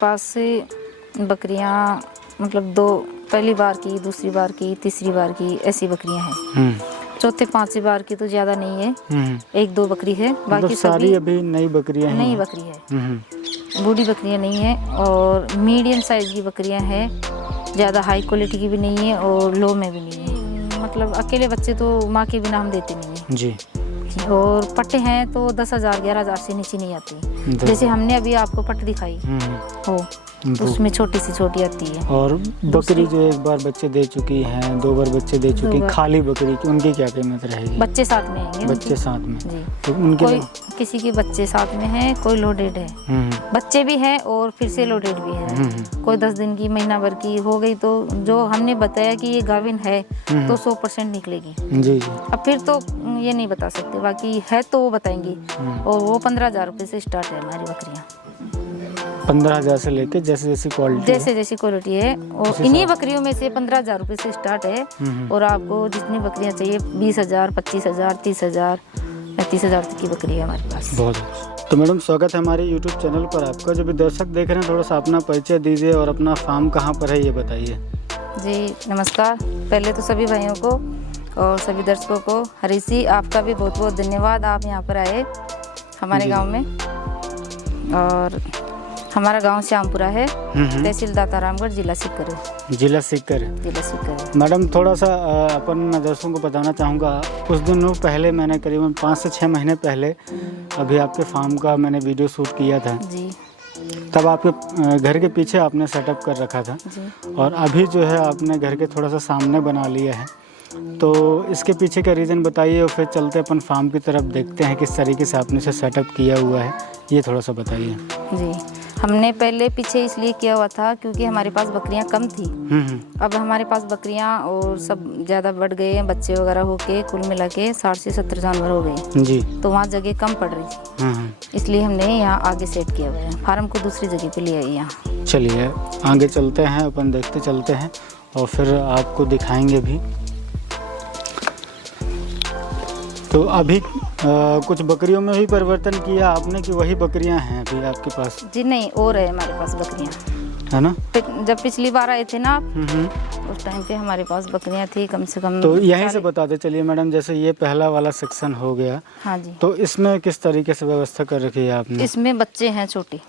पास से बकरियां मतलब दो, पहली बार की, दूसरी बार की, तीसरी बार की ऐसी बकरियां हैं। चौथे पांचवी बार की तो ज़्यादा नहीं है, एक दो बकरी है, बाकी मतलब सारी अभी नई बकरियां हैं। नई बकरी है, बूढ़ी बकरियां नहीं है और मीडियम साइज़ की बकरियां हैं, ज़्यादा हाई क्वालिटी की भी नहीं है और लो में भी नहीं है। मतलब अकेले बच्चे तो माँ के बिना हम देते नहीं हैं जी। और पट्टे हैं तो 10,000 11,000 से नीचे नहीं आती। जैसे हमने अभी आपको पट्ट दिखाई हो तो उसमें छोटी सी छोटी आती है। और बकरी जो एक बार बच्चे दे चुकी हैं, दो बार बच्चे दे चुकी, खाली बकरी की उनकी क्या कीमत रहेगी? बच्चे साथ में हैं, बच्चे साथ में जी। तो उनके कोई किसी के बच्चे साथ में हैं, कोई लोडेड है, बच्चे भी हैं और फिर से लोडेड भी है। कोई 10 दिन की, महीना भर की हो गई तो जो हमने बताया कि ये गाभिन है तो 100% निकलेगी। जी जी। अब फिर तो ये नहीं बता सकते, बाकी है तो वो बताएंगी। और वो 15,000 रुपये से स्टार्ट है हमारी बकरियाँ। 15,000 से लेके जैसी क्वालिटी है और इन्हीं बकरियों में से 15,000 रुपये से स्टार्ट है। और आपको जितनी बकरियां चाहिए 20,000, 25,000, 30,000, 35,000 तक की बकरी है हमारे पास। बहुत अच्छा। तो मैडम स्वागत है हमारे YouTube चैनल पर आपका। जो भी दर्शक देख रहे हैं थोड़ा सा अपना परिचय दीजिए और अपना फार्म कहाँ पर है ये बताइए। जी नमस्कार। पहले तो सभी भाइयों को और सभी दर्शकों को हरीसी आपका भी बहुत बहुत धन्यवाद, आप यहाँ पर आए हमारे गाँव में। और हमारा गांव श्यामपुरा है, तहसील दातारामगढ़, जिला सीकर। जिला सीकर। मैडम थोड़ा सा अपन दर्शकों को बताना चाहूँगा, कुछ दिनों पहले मैंने करीबन 5 से 6 महीने पहले अभी आपके फार्म का मैंने वीडियो शूट किया था जी। तब आपके घर के पीछे आपने सेटअप कर रखा था जी। और अभी जो है आपने घर के थोड़ा सा सामने बना लिया है, तो इसके पीछे का रीज़न बताइए और फिर चलते अपन फार्म की तरफ देखते हैं किस तरीके से आपने इसे सेटअप किया हुआ है, ये थोड़ा सा बताइए जी। हमने पहले पीछे इसलिए किया हुआ था क्योंकि हमारे पास बकरियां कम थी। अब हमारे पास बकरियां और सब ज़्यादा बढ़ गए हैं, बच्चे वगैरह होके कुल मिला के 60 से 70 जानवर हो गए जी। तो वहाँ जगह कम पड़ रही थी, इसलिए हमने यहाँ आगे सेट किया हुआ है, फार्म को दूसरी जगह पे ले आए यहाँ। चलिए आगे चलते हैं, अपन देखते चलते हैं और फिर आपको दिखाएंगे भी। तो अभी कुछ बकरियों में भी परिवर्तन किया आपने कि वही बकरियां हैं अभी आपके पास? जी नहीं, और है हमारे पास बकरियां, है ना। जब पिछली बार आए थे ना आप, उस टाइम पे हमारे पास बकरियां थी कम से कम। तो यहीं से बताते चलिए मैडम, जैसे ये पहला वाला सेक्शन हो गया। हाँ जी। तो इसमें किस तरीके से व्यवस्था कर रखी है आपने? इसमें बच्चे हैं छोटे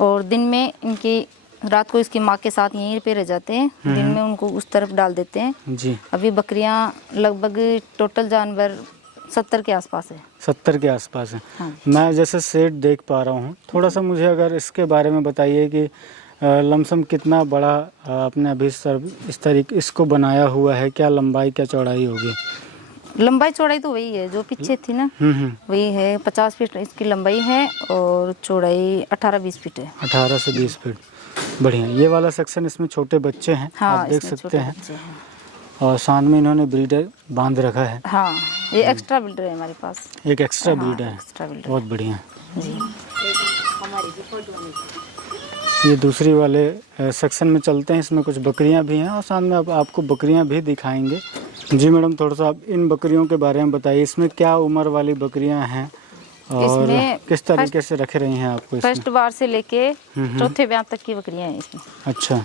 और दिन में इनकी, रात को इसकी माँ के साथ यहीं पे रह जाते हैं, दिन में उनको उस तरफ डाल देते हैं जी। अभी बकरियां लगभग टोटल जानवर 70 के आसपास है। 70 के आसपास है। हाँ। मैं जैसे सेट देख पा रहा हूँ, थोड़ा सा मुझे अगर इसके बारे में बताइए कि लमसम कितना बड़ा आपने अभी सर इस तरीके इसको बनाया हुआ है, क्या लंबाई क्या चौड़ाई होगी? लंबाई चौड़ाई तो वही है जो पीछे थी ना, वही है। 50 फीट इसकी लंबाई है और चौड़ाई 18-20 फीट है। 18 से 20 फीट, बढ़िया। ये वाला सेक्शन इसमें छोटे बच्चे हैं, हाँ, आप देख सकते हैं। और साथ में इन्होंने ब्रीडर बांध रखा है। हाँ, ये एक्स्ट्रा ब्रीडर है हमारे पास, एक एक्स्ट्रा ब्रीडर है, बहुत बढ़िया जी। ये दूसरी वाले सेक्शन में चलते हैं, इसमें कुछ बकरियां भी हैं और साथ में आपको बकरियां भी दिखाएंगे जी। मैडम थोड़ा सा आप इन बकरियों के बारे में बताइए, इसमें क्या उम्र वाली बकरियां हैं और किस तरीके से रखे रही हैं आपको? फर्स्ट बार से लेके चौथे ब्याह तक की बकरियां हैं इसमें। अच्छा,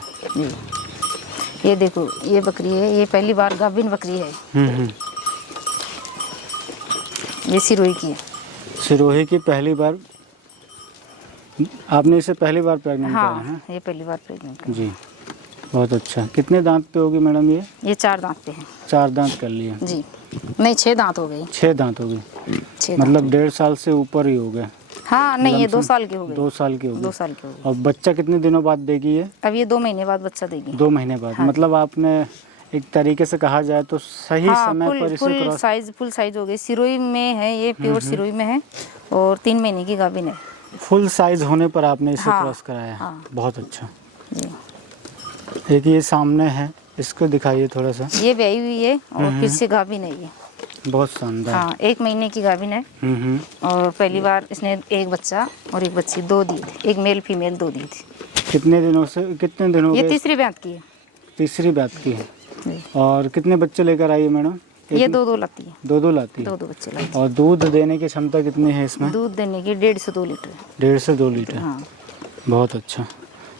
ये देखो, ये बकरी है, ये पहली बार गाभिन बकरी है। ये सिरोही की है। सिरोही की पहली बार आपने इसे पहली बार प्रेग्नेंट हाँ, किया है? ये पहली बार प्रेग्नेंट जी, बहुत अच्छा। कितने दांत पे होगी मैडम ये? ये 4 दांत पे है। 4 दांत कर लिए जी, नहीं 6 दांत हो गई। 6 दांत हो गई, मतलब 1.5 साल से ऊपर ही हो गए। हाँ नहीं, ये 2 साल की हो गई। 2 साल की हो गई। 2 साल की हो गई। और बच्चा कितने दिनों बाद देगी ये? अब ये 2 महीने बाद बच्चा देगी। 2 महीने बाद। हाँ। मतलब आपने एक तरीके से कहा जाए तो सही समय पर इसे फुल साइज हो गई। सिरोही में है ये, प्योर सिरोही में है और 3 महीने की गाभिन है। फुल साइज होने पर आपने इसे क्रॉस कराया। हाँ। बहुत अच्छा जी। एक ये सामने है, इसको दिखाइए थोड़ा सा। ये ब्याही हुई है और फिर से गाभिन है ये। बहुत शानदार। हाँ, 1 महीने की गाभिन है और पहली बार इसने एक बच्चा और एक बच्ची 2 दिए थे, एक मेल फीमेल 2 दी थी। कितने दिनों ये तीसरी ब्यात की है। तीसरी ब्यात की है। और कितने बच्चे लेकर आई है मैडम? ये 2 लाती है। 2 लाती है। 2 बच्चे लाती है। और दूध देने की क्षमता कितनी है इसमें? दूध देने की 1.5 से 2 लीटर। 1.5 से 2 लीटर। हाँ। बहुत अच्छा।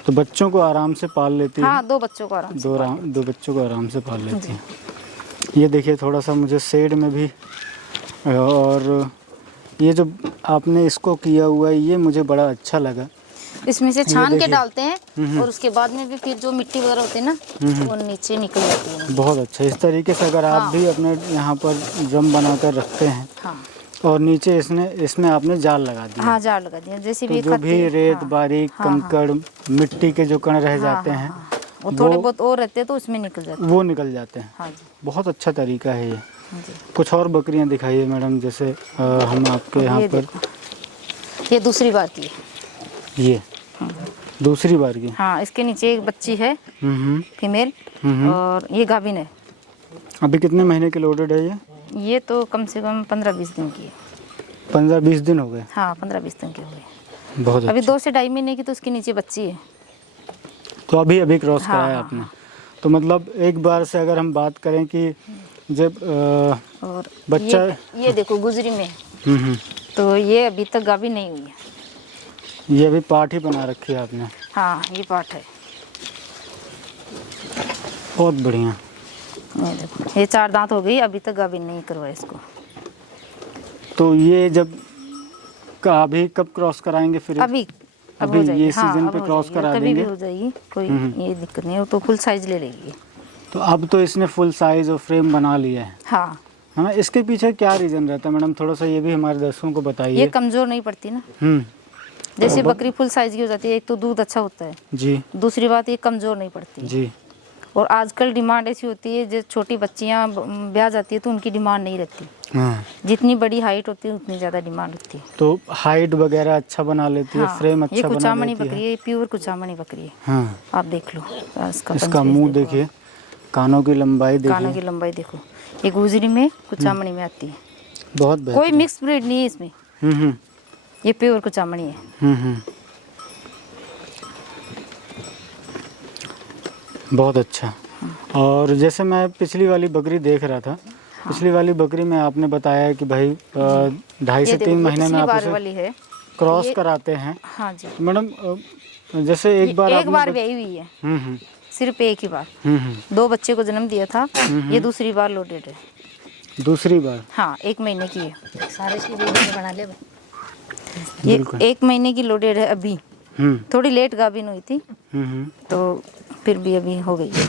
तो बच्चों को आराम से पाल लेती है? हाँ, 2 बच्चों को आराम से दो बच्चों को आराम से पाल लेती है। ये देखिए थोड़ा सा मुझे शेड में भी, और ये जो आपने इसको किया हुआ है ये मुझे बड़ा अच्छा लगा। इसमें से छान के डालते हैं और उसके बाद में भी फिर जो मिट्टी वगैरह होती है ना वो नीचे निकल जाती है। बहुत अच्छा। इस तरीके से अगर आप भी अपने यहाँ पर ड्रम बनाकर रखते हैं और नीचे इसमें आपने जाल लगा दिया। हाँ, जाल लगा दिया। जैसे तो भी जो भी रेत बारीक कंकड़ मिट्टी के जो कण रह जाते हैं वो थोड़े बहुत और रहते हैं तो उसमें निकल जाते हैं। वो निकल जाते हैं। हाँ जी। बहुत अच्छा तरीका है ये। कुछ और बकरियां दिखाइए मैडम, जैसे हम आपके यहाँ पर। ये दूसरी बार की है। ये दूसरी बार की? हाँ, इसके नीचे एक बच्ची है फीमेल और ये गाभिन है। अभी कितने महीने के लोडेड है ये? ये तो कम से कम 15-20 दिन की है। 15-20 दिन हो गए? हाँ, 15-20 दिन की हो गई। बहुत अभी अच्छा। 2 से 2.5 महीने की तो उसके नीचे बच्ची है। तो अभी क्रॉस कराया आपने? तो मतलब एक बार से अगर हम बात करें कि जब और बच्चा ये देखो गुजरी में तो ये अभी तक गाभिन नहीं हुई है। ये अभी पाठ ही बना रखी है आपने? हाँ, ये पाठ है। बहुत बढ़िया। ये देखो, ये 4 दांत हो गई, अभी तक गाभिन नहीं करवाया इसको। तो ये जब अभी कब क्रॉस कराएंगे फिर? अभी अभी ये सीजन अब पे हो क्रॉस जाएगी, करा कभी देंगे? भी हो जाएगी, कोई ये दिक्कत नहीं है। वो तो फुल साइज ले लेगी। तो अब तो इसने फुल साइज और फ्रेम बना लिया है। हाँ। है ना? इसके पीछे क्या रीज़न रहता है मैडम, थोड़ा सा ये भी हमारे दर्शकों को बताइए। ये कमज़ोर नहीं पड़ती ना। जैसे बकरी फुल साइज की हो जाती है, एक तो दूध अच्छा होता है जी, दूसरी बात ये कमज़ोर नहीं पड़ती जी। और आजकल डिमांड ऐसी होती है, जो छोटी बच्चियाँ ब्याह जाती है तो उनकी डिमांड नहीं रहती। हाँ। जितनी बड़ी हाइट होती है उतनी ज़्यादा डिमांड होती है। तो हाइट वगैरह अच्छा बना लेती है, फ्रेम अच्छा ये बना कुचामणी लेती बकरी है, प्योर कुचामणी बकरी है। हाँ। आप देख लो इसका मुंह देखिए, कानों की लंबाई देखिए। कानों की लंबाई देखो, ये गुजरी में कुचामणी में आती है। बहुत बेहतर। कोई मिक्स ब्रीड नहीं है इसमें। ये प्योर कुचामणी है। बहुत अच्छा। और जैसे मैं पिछली वाली बकरी देख रहा था, पिछली वाली बकरी में आपने बताया कि भाई 2.5 से 3 महीने में आप उसे क्रॉस कराते हैं। हाँ जी। तो मैडम जैसे एक बार ब्याही हुई है, सिर्फ एक ही बार। 2 बच्चे को जन्म दिया था। ये दूसरी बार लोडेड है। दूसरी बार? हाँ, 1 महीने की है। सारे की वीडियो बना ले। ये 1 महीने की लोडेड है अभी। थोड़ी लेट गाभिन हुई थी तो फिर भी अभी हो गई है।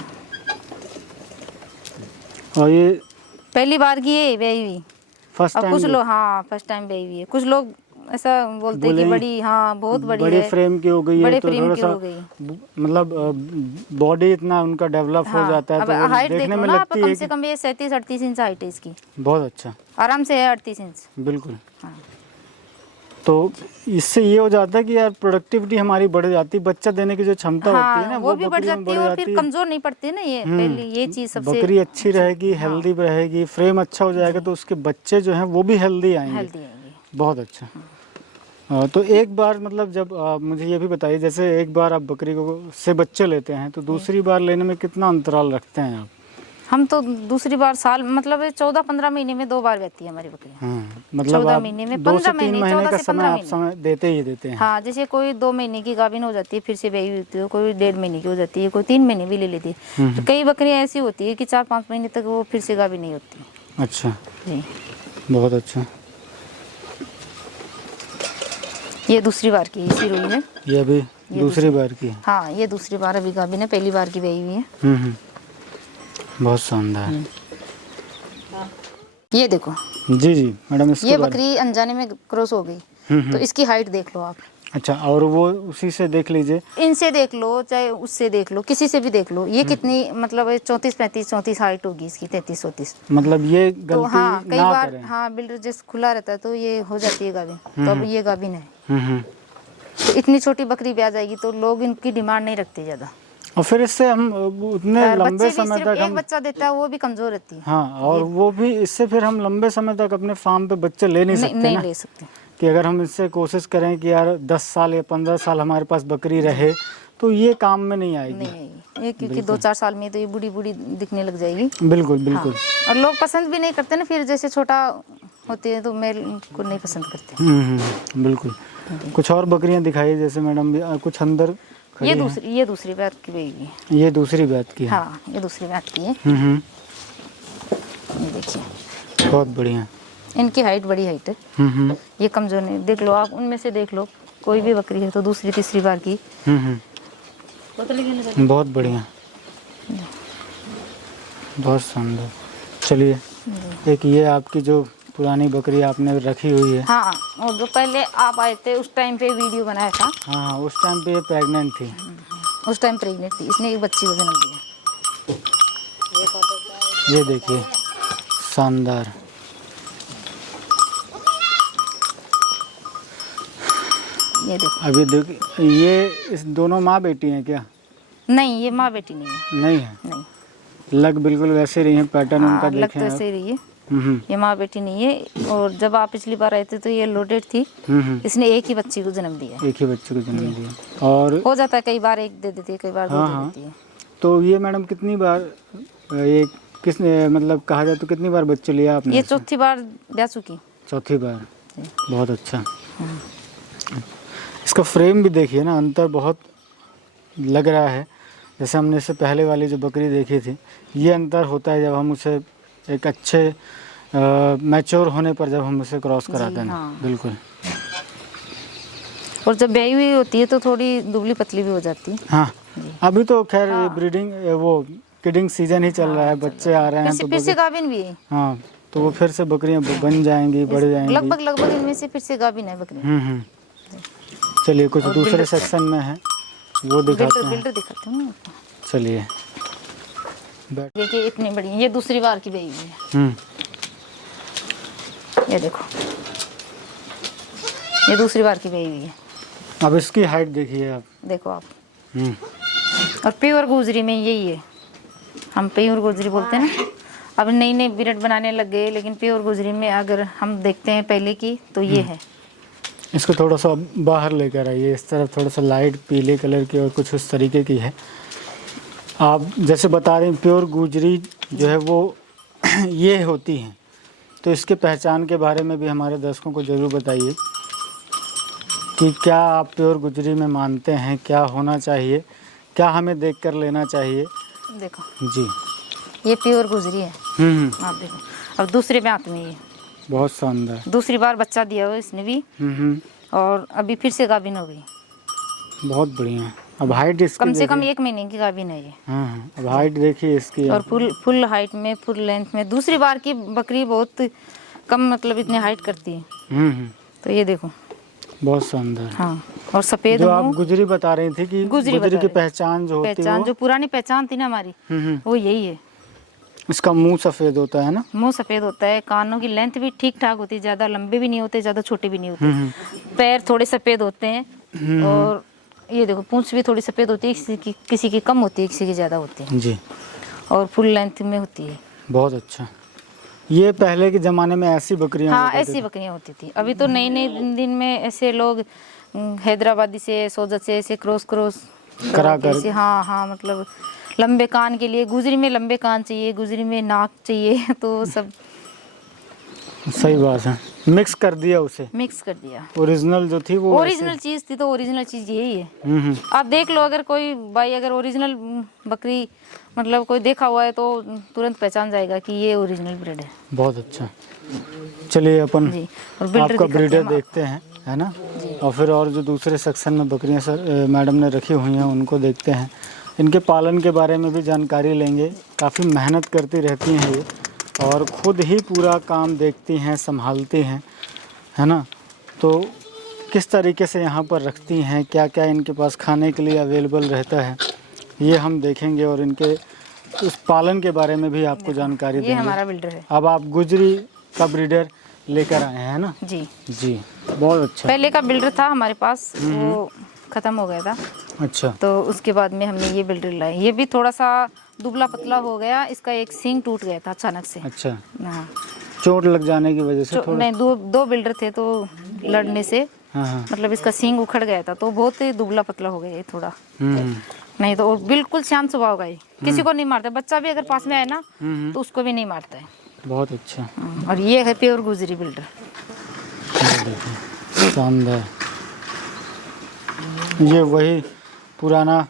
और ये पहली बार की है ब्याही हुई। First time? कुछ लोग फर्स्ट टाइम ब्याही हुई है। कुछ लोग ऐसा बोलते हैं कि बड़ी, बहुत बड़ी है, फ्रेम की हो गई है, तो फ्रेम थोड़ा की सा हो गई। मतलब बॉडी इतना उनका डेवलप हो जाता है, तो हाइट देखने में ना, लगती है कम से कम ये 37-38 इंच हाइट है इसकी। बहुत अच्छा। आराम से है 38 इंच। बिल्कुल। तो इससे ये हो जाता है कि यार प्रोडक्टिविटी हमारी बढ़ जाती है, बच्चा देने की जो क्षमता होती है ना वो भी बढ़ जाती है और फिर कमजोर नहीं पड़ती ना। ये पहले ये चीज सबसे, बकरी अच्छी रहेगी, हेल्दी रहेगी, फ्रेम अच्छा हो जाएगा तो उसके बच्चे जो हैं वो भी हेल्दी आएंगे। बहुत अच्छा। तो एक बार मतलब जब मुझे ये भी बताइए, जैसे एक बार आप बकरी को से बच्चे लेते हैं तो दूसरी बार लेने में कितना अंतराल रखते हैं आप? हम तो दूसरी बार साल मतलब 14-15 महीने में 2 बार बहती है हमारी बकरी। मतलब 14 महीने में 15 महीने 14 का से समय 15 आप समय देते ही देते हैं। हाँ, जैसे कोई 2 महीने की गाभिन हो जाती है फिर से ब्याही होती है, कोई 1.5 महीने की हो जाती है, कोई 3 महीने भी ले लेती है। तो कई बकरियां ऐसी होती है कि 4-5 महीने तक वो फिर से गाभिन नहीं होती। अच्छा जी, बहुत अच्छा। ये दूसरी बार की इसी रुई है। ये अभी दूसरी बार की? हाँ, ये दूसरी बार अभी गाभिन है, पहली बार की ब्याही हुई है। बहुत शानदार। ये देखो जी जी मैडम, ये बकरी अनजाने में क्रॉस हो गई तो इसकी हाइट देख लो आप। अच्छा, और वो उसी से देख लीजिए, इनसे देख लो चाहे उससे देख लो, किसी से भी देख लो, ये कितनी मतलब 34-35-34 हाइट होगी इसकी, 33-34। मतलब ये गलती तो हाँ, कई ना बार करें। बिल्डर जैसे खुला रहता है तो ये हो जाती है गाभिन। तो अब ये गाभिन है। तो इतनी छोटी बकरी ब्याह जाएगी तो लोग इनकी डिमांड नहीं रखते ज्यादा। और फिर इससे हम उतने लंबे समय तक एक बच्चा देता है वो भी कमजोर रहती है। हाँ, और वो भी इससे फिर हम लंबे समय तक अपने फार्म पे बच्चे ले नहीं सकते नहीं ना। ले सकते। कि अगर हम इससे कोशिश करें कि यार 10 साल या 15 साल हमारे पास बकरी रहे तो ये काम में नहीं आएगी। नहीं, ये क्योंकि 2-4 साल में तो ये बूढ़ी बूढ़ी दिखने लग जाएगी। बिल्कुल बिल्कुल। और लोग पसंद भी नहीं करते ना, फिर जैसे छोटा होते हैं तो मेल को नहीं पसंद करते। बिल्कुल। कुछ और बकरियां दिखाई जैसे मैडम कुछ अंदर खड़ी ये हैं। दूसरी बात की बेबी है। ये दूसरी बात की है। हाँ, ये दूसरी बात की है। ये देखिए, बहुत बढ़िया। इनकी हाइट बड़ी हाइट है। ये कमजोर नहीं, देख लो आप उनमें से देख लो, कोई भी बकरी है तो दूसरी तीसरी बार की। बहुत बढ़िया, बहुत सुंदर। चलिए, एक ये आपकी जो पुरानी बकरी आपने रखी हुई है। हाँ, और जो पहले आप आए थे उस टाइम पे वीडियो बनाया था। हाँ, उस टाइम पे ये प्रेग्नेंट थी। उस टाइम प्रेग्नेंट थी, इसने एक बच्ची को जन्म दिया। ये देखिए, शानदार। ये देखो, अभी देखिए, ये इस दोनों माँ बेटी हैं क्या? नहीं, ये माँ बेटी नहीं है। नहीं है, नहीं, लग बिल्कुल वैसे रही है, पैटर्न उनका हाँ, लग देखें तो आप। ऐसे ही रही है। हम्म ये माँ बेटी नहीं है। और जब आप पिछली बार आए थे तो ये लोडेड थी। इसने एक ही बच्ची को जन्म दिया है। एक ही बच्चे को जन्म दिया। और हो जाता है, कई बार एक दे देती है, कई बार दो दे देती है। तो ये मैडम कितनी बार ये किसने मतलब कहा जाए तो कितनी बार बच्चे लिया आपने? ये चौथी बार ब्याह चुकी। चौथी बार। बहुत अच्छा। इसका फ्रेम भी देखिए ना, अंतर बहुत लग रहा है। जैसे हमने इससे पहले वाली जो बकरी देखी थी, ये अंतर होता है जब हम उसे एक अच्छे मैच्योर होने पर जब हम उसे क्रॉस कराते हैं। हाँ। बिल्कुल। और जब ब्याही हुई होती है तो थोड़ी दुबली पतली भी हो जाती है। हाँ, अभी तो खैर ब्रीडिंग वो किडिंग सीजन ही चल रहा है, बच्चे आ रहे हैं तो फिर से गाभिन भी है। हाँ, तो वो फिर से बकरियां बन जाएंगी, बढ़ जाएंगी। लगभग इनमें से फिर से गाभिन है बकरी। चलिए, कुछ दूसरे सेक्शन में है, वो दिखाते हैं। बिल्डर दिखाते हैं ना। चलिए, देखिए, इतनी बड़ी, ये दूसरी बार की बेबी है। ये देखो, ये दूसरी बार की बेबी है। अब इसकी हाइट देखिए आप। देखो आप। और प्योर गुजरी में यही है, हम प्योर गुजरी बोलते हैं ना। अब नई नई ब्रीड बनाने लग गए, लेकिन प्योर गुजरी में अगर हम देखते हैं पहले की तो ये है। इसको थोड़ा सा बाहर लेकर आइए, इस तरफ थोड़ा सा लाइट पीले कलर की और कुछ उस तरीके की है। आप जैसे बता रहे हैं प्योर गुजरी जो है वो ये होती हैं, तो इसके पहचान के बारे में भी हमारे दर्शकों को ज़रूर बताइए कि क्या आप प्योर गुजरी में मानते हैं, क्या होना चाहिए, क्या हमें देख कर लेना चाहिए। देखो जी, ये प्योर गुजरी है। आप देखो, अब दूसरे ब्यात में ये बहुत शानदार। दूसरी बार बच्चा दिया हुआ इसने भी। और अभी फिर से गाभिन हो गई। बहुत बढ़िया। अब हाइट इसकी कम से कम 1 महीने की गाभिन है ये। हाँ, अब हाइट देखिए इसकी। और फुल हाइट में, फुल लेंथ में। दूसरी बार की बकरी बहुत कम, मतलब इतने हाइट करती है। तो ये देखो, बहुत शानदार। हाँ, और सफेद जो आप गुजरी बता रही थी कि गुजरी की पहचान जो होती है, जो पुरानी पहचान थी ना हमारी, वो यही है। इसका मुंह सफेद होता है ना? मुंह सफेद होता है, कानों की लेंथ भी ठीक ठाक होती है, ज्यादा लंबे भी नहीं होते, ज्यादा छोटे भी नहीं होते। पैर थोड़े सफेद होते हैं। और ये देखो, पूंछ भी थोड़ी सफेद होती है, किसी की कम होती है, किसी की ज्यादा होती है जी। और फुल लेंथ में होती है। बहुत अच्छा। ये पहले के ज़माने में ऐसी बकरियां हाँ, ऐसी बकरियां होती थी। अभी तो नई नई दिन में ऐसे लोग हैदराबादी से, सोजत से ऐसे क्रॉस करा कर। हाँ, मतलब लंबे कान के लिए गुजरी में लंबे कान चाहिए, गुजरी में नाक चाहिए, तो सब सही बात है, मिक्स कर दिया उसे। मिक्स कर दिया। ओरिजिनल जो थी वो ओरिजिनल चीज़ थी, तो ओरिजिनल चीज़ यही है। आप देख लो, अगर कोई भाई अगर ओरिजिनल बकरी मतलब कोई देखा हुआ है तो तुरंत पहचान जाएगा कि ये ओरिजिनल ब्रीड है। बहुत अच्छा। चलिए, अपन आपका ब्रीडर देखते हैं, है ना? और फिर और जो दूसरे सेक्शन में बकरियां सर मैडम ने रखी हुई हैं उनको देखते हैं, इनके पालन के बारे में भी जानकारी लेंगे। काफ़ी मेहनत करती रहती हैं ये, और ख़ुद ही पूरा काम देखती हैं, संभालती हैं, है ना? तो किस तरीके से यहाँ पर रखती हैं, क्या क्या इनके पास खाने के लिए अवेलेबल रहता है, ये हम देखेंगे। और इनके उस पालन के बारे में भी आपको जानकारी देंगे। ये हमारा बिल्डर है। अब आप गुजरी का ब्रीडर लेकर आए हैं ना? जी जी, बहुत अच्छा। पहले का बिल्डर था हमारे पास, वो ख़त्म हो गया था। अच्छा। तो उसके बाद में हमने ये बिल्डर लाए। ये भी थोड़ा सा दुबला पतला हो गया, इसका एक सींग टूट गया था अचानक से। अच्छा, हाँ, चोट लग जाने की वजह से थोड़ा? नहीं, दो बिल्डर थे तो लड़ने से हाँ। मतलब इसका सींग उखड़ गया था, तो बहुत ही दुबला पतला हो गया ये थोड़ा। नहीं तो बिल्कुल शांत स्वभाव का है, किसी को नहीं मारता। बच्चा भी अगर पास में आए ना तो उसको भी नहीं मारता है। बहुत अच्छा। और ये है प्योर गुजरी बिल्डर। शानदार। ये वही पुराना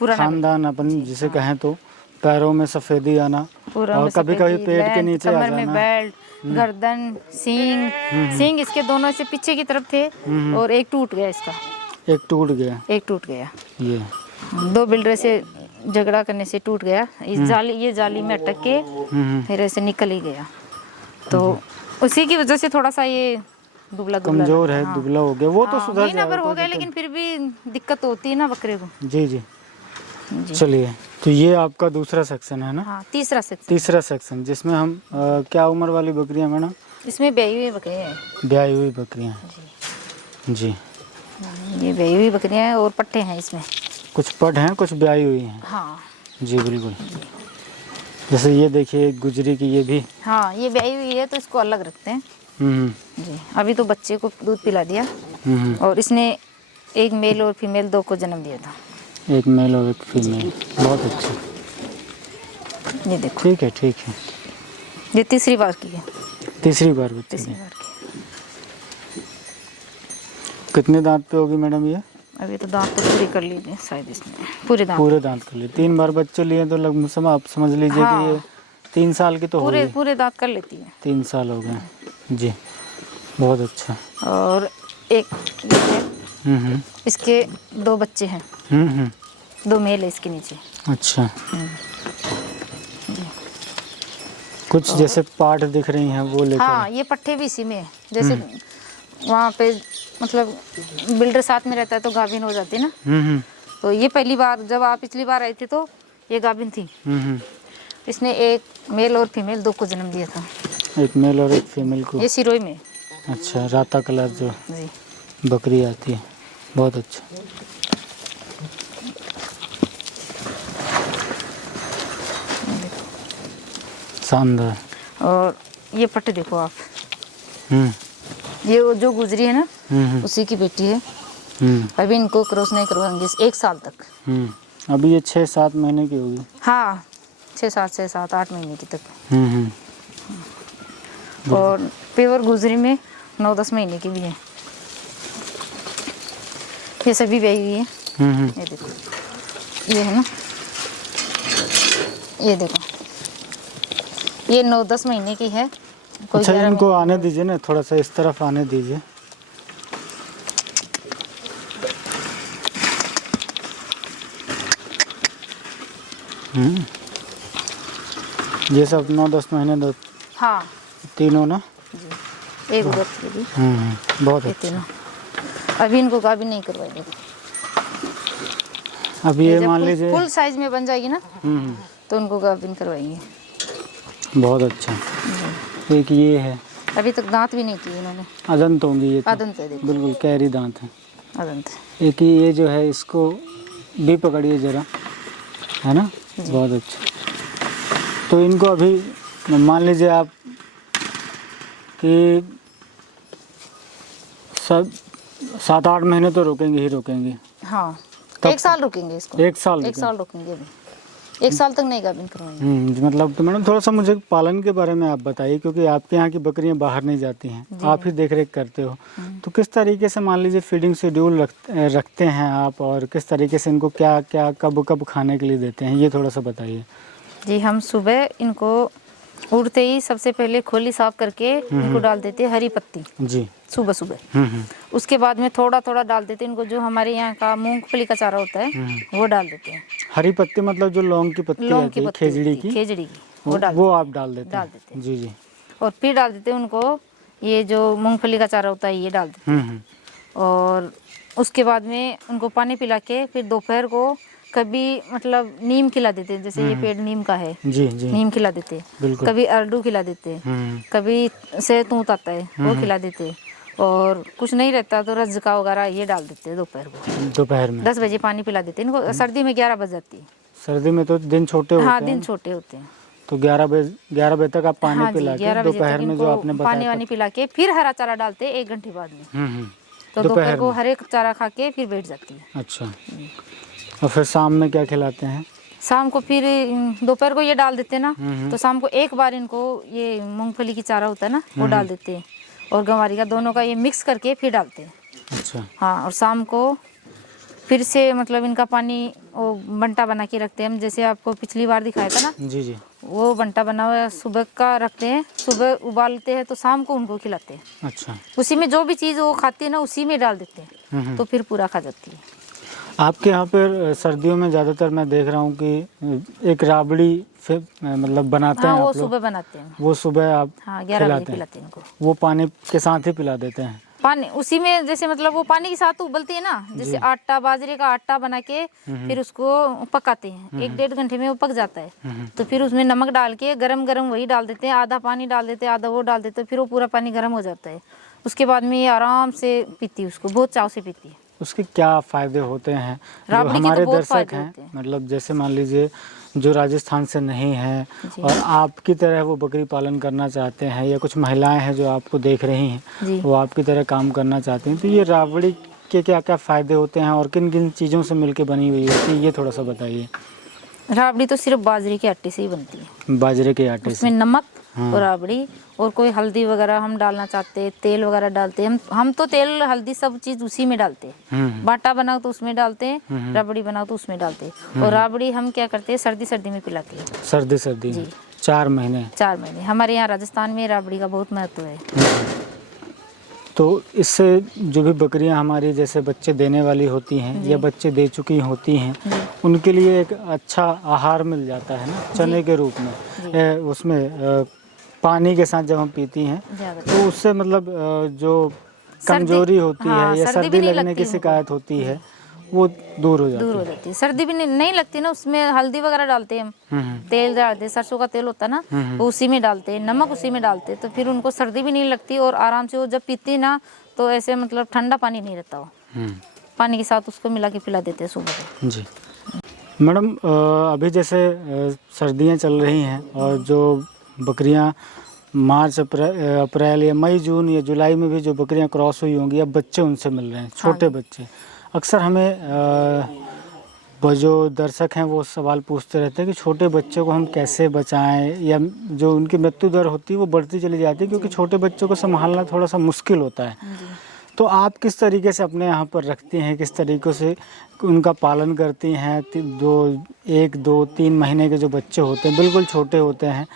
खानदान अपन जिसे कहें तो पैरों में सफेदी आना और कभी कभी पेट के नीचे आ कमर में जाना। बेल्ट, गर्दन, सींग इसके दोनों से पीछे की तरफ थे और एक टूट गया इसका। एक टूट गया। एक टूट गया। ये 2 बिल्डर से झगड़ा करने से टूट गया। ये जाली में अटक के फिर ऐसे निकल ही गया। तो उसी की वजह से थोड़ा सा ये दुबला कमजोर है, दुबला हो गया। वो तो सुधर महीना भर हो गया, लेकिन फिर भी दिक्कत होती है ना बकरे को। जी जी। चलिए, तो ये आपका दूसरा सेक्शन है ना? हाँ, तीसरा सेक्शन जिसमें हम क्या उम्र वाली बकरियां मैडम? इसमें ब्याई हुई बकरियां हैं। ब्याई हुई बकरियां जी। ये ब्याई हुई बकरियां हैं और पट्टे हैं इसमें। कुछ पट हैं, कुछ ब्याई हुई हैं। हाँ जी बिल्कुल। जैसे ये देखिए गुजरी की, ये भी। हाँ, ये ब्याई हुई है तो इसको अलग रखते हैं। जी। अभी तो बच्चे को दूध पिला दिया और इसने एक मेल और फीमेल 2 को जन्म दिया था। एक मेल और एक फीमेल। बहुत अच्छा। ये देखो। ठीक है। ये तीसरी बार की है। तीसरी बार बच्चे। तीसरी बार की। कितने दांत पे होगी मैडम ये? अभी तो दांत तो पूरे कर लीजिए शायद इसमें। पूरे दांत कर लिए। 3 बार बच्चे लिए तो लगभग आप समझ लीजिए कि ये 3 साल की तो होगी। पूरे दांत कर लेती है। 3 साल हो गए जी। बहुत अच्छा। और एक इसके 2 बच्चे हैं। 2 मेल है इसके नीचे। अच्छा। कुछ जैसे पाठ दिख रही हैं वो लेकर। हाँ, ये पट्टे भी इसी में है। जैसे वहाँ पे मतलब बिल्डर साथ में रहता है तो गाभिन हो जाती है ना। तो ये पहली बार जब आप पिछली बार आई थी तो ये गाभिन थी। इसने एक मेल और फीमेल 2 को जन्म दिया था। एक मेल और एक फीमेल को। ये सिरोई में। अच्छा, राता कलर जो जी बकरी आती है। बहुत अच्छा। शानदार। और ये पट्टे देखो आप। ये जो गुजरी है ना उसी की बेटी है। अभी इनको क्रॉस नहीं करवाएंगे 1 साल तक। अभी ये 6-7 महीने की होगी। हाँ, 6-7 महीने की तक। और प्योर गुजरी में 9-10 महीने की भी है। ये सभी ब्याई हुई है। ये देखो, ये है ना, ये देखो, ये 9-10 महीने की है। अच्छा, इनको आने दीजिए ना, थोड़ा सा इस तरफ आने दीजिए। ये सब 9-10 महीने दो। हाँ, तीनों ना जी। एक उधर भी। बहुत ये अच्छा। तीनों अभी इनको गाभिन नहीं करवाएंगे। अभी ये मान लीजिए फुल साइज में बन जाएगी ना तो उनको गाभिन करवाएंगे। बहुत अच्छा। एक ये है, अभी तक दांत भी नहीं किए इन्होंने। अदंत होंगी ये तो। अदंत है, देखो बिल्कुल कैरी दांत है। अदंत। एक ये जो है इसको भी पकड़िए जरा, है ना। बहुत अच्छा। तो इनको अभी मान लीजिए आप कि सब 7-8 महीने तो रोकेंगे। हाँ, 1 साल रुकेंगे इसको। 1 साल। 1 साल रुकेंगे अभी। 1 साल तक नहीं गाभिन करवाएंगे। मतलब तो मैडम थोड़ा सा मुझे पालन के बारे में आप बताइए, क्योंकि आपके यहाँ की बकरियां बाहर नहीं जाती हैं, आप ही देख रेख करते हो। तो किस तरीके से मान लीजिए फीडिंग शेड्यूल रखते हैं आप, और किस तरीके से इनको क्या क्या कब खाने के लिए देते हैं, ये थोड़ा सा बताइए। जी, हम सुबह इनको उठते ही सबसे पहले खोली साफ करके इनको डाल देते हैं हरी पत्ती जी सुबह। उसके बाद में थोड़ा थोड़ा डाल देते हैं इनको, जो हमारे यहाँ का मूंगफली का चारा होता है वो डाल देते हैं। हरी पत्ती मतलब जो लौंग की पत्ती आती है, खेजड़ी की वो आप डाल देते हैं। जी। और फिर डाल देते हैं उनको ये जो मूंगफली का चारा होता है ये डाल देते हैं। और उसके बाद में उनको पानी पिला के फिर दोपहर को कभी मतलब नीम खिला देते हैं, जैसे ये पेड़ नीम का है। जी। नीम खिला देते हैं, कभी अरडू खिला देते हैं, कभी सहतूत आता है वो खिला देते हैं। और कुछ नहीं रहता तो रज्जका वगैरह ये डाल देते हैं दोपहर में 10 बजे पानी पिला देते हैं इनको। सर्दी में 11 बज जाती है। सर्दी में तो दिन छोटे होते हैं। हाँ, दिन छोटे होते हैं। तो 11 बजे तक आप पानी पिला के दोपहर में जो आपने बताया पानी वानी पिला के फिर हरा चारा डालते हैं 1 घंटे बाद में। तो दोपहर को हरे चारा खा के फिर बैठ जाती है। अच्छा। और फिर शाम में क्या खिलाते हैं? शाम को फिर दोपहर को ये डाल देते हैं ना, तो शाम को एक बार इनको ये मूंगफली की चारा होता है ना वो डाल देते हैं, और गंवारी का, दोनों का ये मिक्स करके फिर डालते हैं। अच्छा। हाँ, और शाम को फिर से मतलब इनका पानी वो बंटा बना के रखते हैं हम, जैसे आपको पिछली बार दिखाया था ना। जी जी। वो बंटा बना हुआ सुबह का रखते हैं, सुबह उबालते हैं तो शाम को उनको खिलाते हैं। अच्छा। उसी में जो भी चीज़ वो खाती है ना उसी में डाल देते हैं, तो फिर पूरा खा जाती है। आपके यहाँ पर सर्दियों में ज़्यादातर मैं देख रहा हूँ कि एक राबड़ी मतलब बनाते हाँ, हैं वो आप लोग। सुबह बनाते हैं। वो सुबह आप 11 बजे खिलाते हैं इनको। वो पानी के साथ ही पिला देते हैं? पानी उसी में, जैसे मतलब वो पानी के साथ उबलती है ना, जैसे आटा बाजरे का आटा बना के फिर उसको पकाते हैं। 1-1.5 घंटे में वो पक जाता है। तो फिर उसमें नमक डाल के गरम गरम वही डाल देते हैं, आधा पानी डाल देते हैं, आधा वो डाल देते हैं, फिर वो पूरा पानी गर्म हो जाता है। उसके बाद में ये आराम से पीती है, उसको बहुत चाव से पीती है। उसके क्या फ़ायदे होते हैं जो राबड़ी के हमारे तो बहुत दर्शक फायदे हैं, होते हैं। मतलब जैसे मान लीजिए जो राजस्थान से नहीं हैं और आपकी तरह वो बकरी पालन करना चाहते हैं, या कुछ महिलाएं हैं जो आपको देख रही हैं वो आपकी तरह काम करना चाहती हैं, तो ये राबड़ी के क्या क्या फ़ायदे होते हैं और किन किन चीज़ों से मिलकर बनी हुई होती है, ये थोड़ा सा बताइए। राबड़ी तो सिर्फ बाजरे के आटे से ही बनती है। बाजरे के आटे से? उसमें नमक और राबड़ी और कोई हल्दी वगैरह हम डालना चाहते हैं, तेल वगैरह डालते हैं हम तो तेल हल्दी सब चीज़ उसी में डालते हैं। बाटा बनाओ तो उसमें डालते हैं, राबड़ी बनाओ तो उसमें डालते हैं। और राबड़ी हम क्या करते हैं, सर्दी में पिलाते हैं। सर्दी में 4 महीने? 4 महीने। हमारे यहाँ राजस्थान में राबड़ी का बहुत महत्व है। तो इससे जो भी बकरियां हमारी जैसे बच्चे देने वाली होती हैं या बच्चे दे चुकी होती हैं, उनके लिए एक अच्छा आहार मिल जाता है ना, चने के रूप में। उसमें पानी के साथ जब हम पीती हैं तो उससे मतलब जो कमजोरी होती है या सर्दी लगने की शिकायत होती है वो दूर हो जाती है। सर्दी भी नहीं लगती ना। उसमें हल्दी वगैरह डालते हैं हम, तेल डालते हैं, सरसों का तेल होता है ना वो उसी में डालते हैं, नमक उसी में डालते हैं, तो फिर उनको सर्दी भी नहीं लगती और आराम से वो जब पीती ना तो ऐसे मतलब ठंडा पानी नहीं रहता, वो पानी के साथ उसको मिला के पिला देते हैं सुबह को। जी मैडम, अभी जैसे सर्दियाँ चल रही हैं और जो बकरियाँ मार्च अप्रैल या मई जून या जुलाई में भी जो बकरियां क्रॉस हुई होंगी, अब बच्चे उनसे मिल रहे हैं, छोटे बच्चे। अक्सर हमें वो जो दर्शक हैं वो सवाल पूछते रहते हैं कि छोटे बच्चों को हम कैसे बचाएं, या जो उनकी मृत्यु दर होती है वो बढ़ती चली जाती है क्योंकि छोटे बच्चों को संभालना थोड़ा सा मुश्किल होता है। तो आप किस तरीके से अपने यहाँ पर रखती हैं, किस तरीके से उनका पालन करती हैं? जो 1, 2, 3 महीने के जो बच्चे होते हैं, बिल्कुल छोटे होते हैं,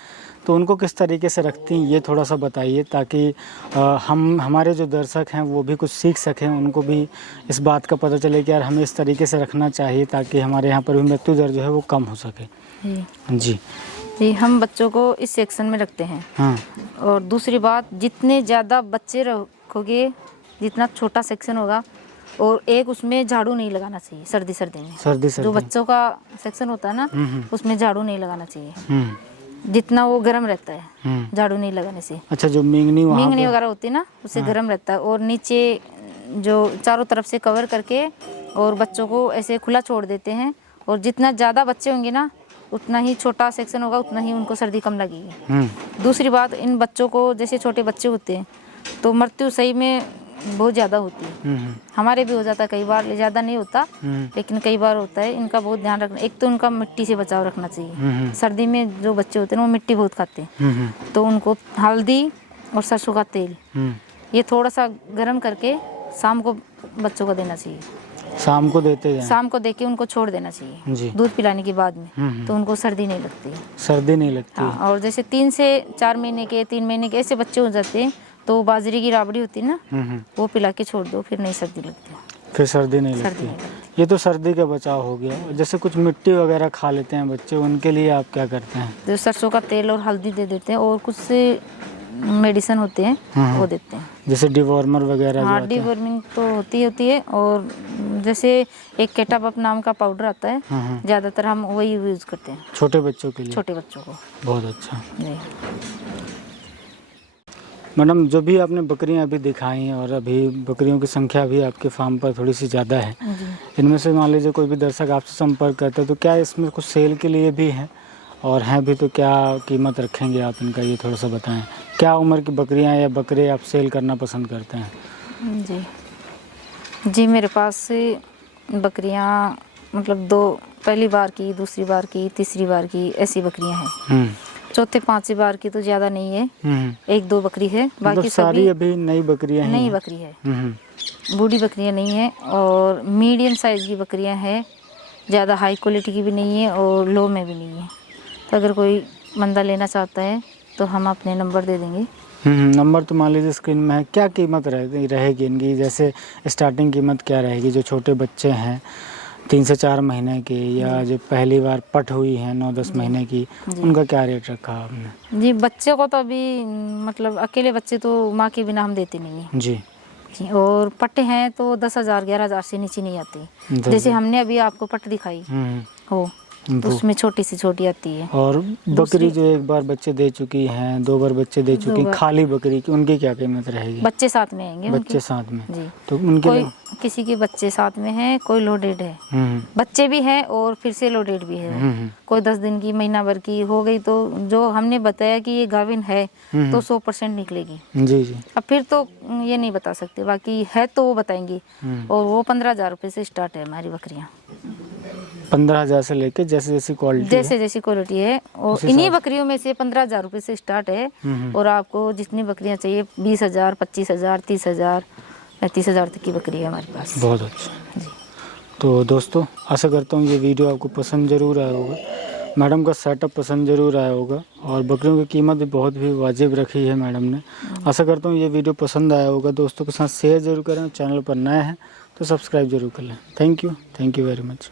तो उनको किस तरीके से रखती हैं ये थोड़ा सा बताइए, ताकि हमारे जो दर्शक हैं वो भी कुछ सीख सकें, उनको भी इस बात का पता चले कि यार हमें इस तरीके से रखना चाहिए ताकि हमारे यहाँ पर भी मृत्यु दर जो है वो कम हो सके। जी हम बच्चों को इस सेक्शन में रखते हैं। हाँ। और दूसरी बात, जितने ज़्यादा बच्चे रखोगे जितना छोटा सेक्शन होगा, और एक उसमें झाड़ू नहीं लगाना चाहिए सर्दी में। जो बच्चों का सेक्शन होता है ना उसमें झाड़ू नहीं लगाना चाहिए, जितना वो गर्म रहता है झाड़ू नहीं लगाने से। अच्छा, जो मींगनी वगैरह होती है ना उससे गर्म रहता है। और नीचे जो चारों तरफ से कवर करके और बच्चों को ऐसे खुला छोड़ देते हैं, और जितना ज़्यादा बच्चे होंगे ना उतना ही छोटा सेक्शन होगा, उतना ही उनको सर्दी कम लगेगी। दूसरी बात, इन बच्चों को जैसे छोटे बच्चे होते हैं तो मृत्यु सही में बहुत ज़्यादा होती है। हमारे भी हो जाता है कई बार, ज़्यादा नहीं होता लेकिन कई बार होता है। इनका बहुत ध्यान रखना। एक तो उनका मिट्टी से बचाव रखना चाहिए। सर्दी में जो बच्चे होते हैं वो मिट्टी बहुत खाते हैं, तो उनको हल्दी और सरसों का तेल ये थोड़ा सा गर्म करके शाम को बच्चों को देना चाहिए। शाम को देते हैं? शाम को देके उनको छोड़ देना चाहिए दूध पिलाने के बाद में, तो उनको सर्दी नहीं लगती। हाँ, और जैसे 3 से 4 महीने के 3 महीने के ऐसे बच्चे हो जाते हैं तो बाजरे की राबड़ी होती है ना वो पिला के छोड़ दो, फिर नहीं सर्दी लगती। फिर सर्दी नहीं लगती। ये तो सर्दी का बचाव हो गया। जैसे कुछ मिट्टी वगैरह खा लेते हैं बच्चे, उनके लिए आप क्या करते हैं? जो सरसों का तेल और हल्दी दे देते हैं, और कुछ मेडिसिन होते हैं वो देते हैं, जैसे डिवॉर्मर वगैरह। हाँ, डिवॉर्मिंग तो होती है। और जैसे एक केटाबप नाम का पाउडर आता है, ज़्यादातर हम वही यूज़ करते हैं छोटे बच्चों के लिए। छोटे बच्चों को। बहुत अच्छा जी। मैडम, जो भी आपने बकरियां अभी दिखाई और अभी बकरियों की संख्या भी आपके फार्म पर थोड़ी सी ज़्यादा है, इनमें से मान लीजिए कोई भी दर्शक आपसे संपर्क करते हैं तो क्या इसमें कुछ सेल के लिए भी हैं, और हैं भी तो क्या कीमत रखेंगे आप इनका, ये थोड़ा सा बताएं। क्या उम्र की बकरियां या बकरे आप सेल करना पसंद करते हैं? जी मेरे पास बकरियां मतलब 2 पहली बार की, दूसरी बार की, तीसरी बार की ऐसी बकरियां हैं। चौथे पांचवी बार की तो ज़्यादा नहीं है, एक दो बकरी है, मतलब बाकी सारी सभी अभी नई बकरियां हैं? नई बकरी है, बूढ़ी बकरियां नहीं है, और मीडियम साइज़ की बकरियां हैं, ज़्यादा हाई क्वालिटी की भी नहीं है और लो में भी नहीं है। तो अगर कोई बंदा लेना चाहता है तो हम अपने नंबर दे देंगे। नंबर तो मान लीजिए स्क्रीन में है। क्या कीमत रहेगी इनकी? जैसे स्टार्टिंग कीमत क्या रहेगी? जो छोटे बच्चे हैं 3 से 4 महीने के, या जो पहली बार पट हुई हैं 9-10 महीने की, उनका क्या रेट रखा आपने? जी, बच्चे को तो अभी मतलब अकेले बच्चे तो माँ के बिना हम देते नहीं हैं जी। जी, और पट्टे हैं तो 10,000 11,000 से नीचे नहीं आती। जैसे हमने अभी आपको पट दिखाई हो, तो उसमें छोटी से छोटी आती है। और बकरी जो एक बार बच्चे दे चुकी हैं, 2 बार बच्चे दे चुकी हैं, खाली बकरी की, उनकी क्या कीमत रहेगी? बच्चे साथ में आएंगे, बच्चे साथ में जी। तो उनके कोई किसी के बच्चे साथ में है, कोई लोडेड है, बच्चे भी हैं और फिर से लोडेड भी है। कोई 10 दिन की, महीना भर की हो गई तो जो हमने बताया कि ये गाभिन है तो 100% निकलेगी। जी जी। अब फिर तो ये नहीं बता सकते, बाकी है तो वो बताएंगी। और वो 15,000 रुपये से स्टार्ट है हमारी बकरियाँ। 15,000 से लेके जैसी क्वालिटी जैसी क्वालिटी है, और इन्हीं बकरियों में से 15,000 रुपये से स्टार्ट है। और आपको जितनी बकरियां चाहिए 20,000, 25,000, 30,000, 35,000 तक की बकरी है हमारे पास। बहुत अच्छा जी। तो दोस्तों, आशा करता हूँ ये वीडियो आपको पसंद ज़रूर आया होगा, मैडम का सेटअप पसंद ज़रूर आया होगा, और बकरियों की कीमत भी बहुत भी वाजिब रखी है मैडम ने। आशा करता हूँ ये वीडियो पसंद आया होगा। दोस्तों के साथ शेयर ज़रूर करें, चैनल पर नए हैं तो सब्सक्राइब ज़रूर कर लें। Thank you very much.